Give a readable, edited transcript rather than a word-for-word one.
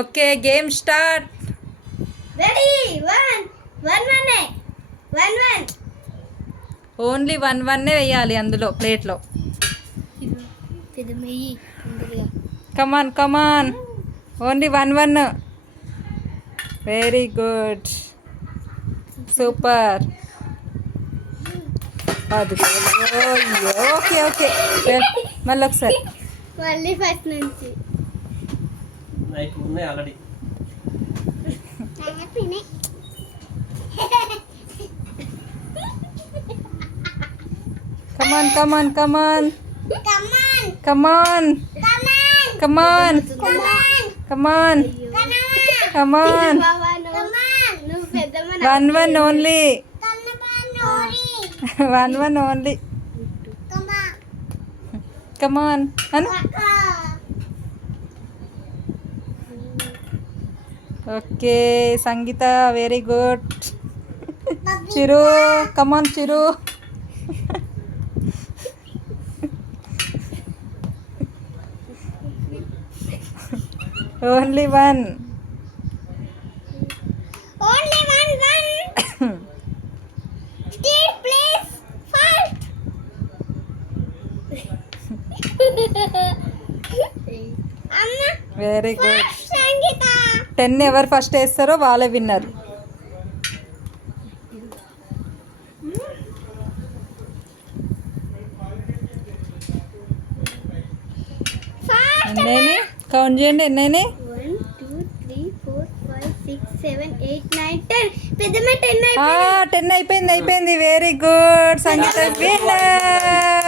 Okay game start. Ready 1 1 only 1 వేయాలి అందులో ప్లేట్లో. Come on come on, only 1 very good, super. అది ఓకే ఓకే, మళ్ళీ ఒకసారి. మళ్ళీ ఫస్ట్ నుంచి already. Come on come on come on come on come on come on come on. 1 only, 1 only. Come on Anu. Okay Sangeeta very good. Chiru come on Chiru. Only 1. Steve, please, fast. Amma, very good. fast, Sangeeta. 10 ఎవరు ఫస్ట్ వేస్తారో వాళ్ళే winner. Fast. ఎన్నైనా కౌంట్ చేయండి, ఎన్నైనా. 1 2 3 4 5 6 7 8 9 10. పెద్దమ్మ 10 అయిపోయింది. 10 అయిపోయింది. వెరీ గుడ్, సంగీత విన్నర్.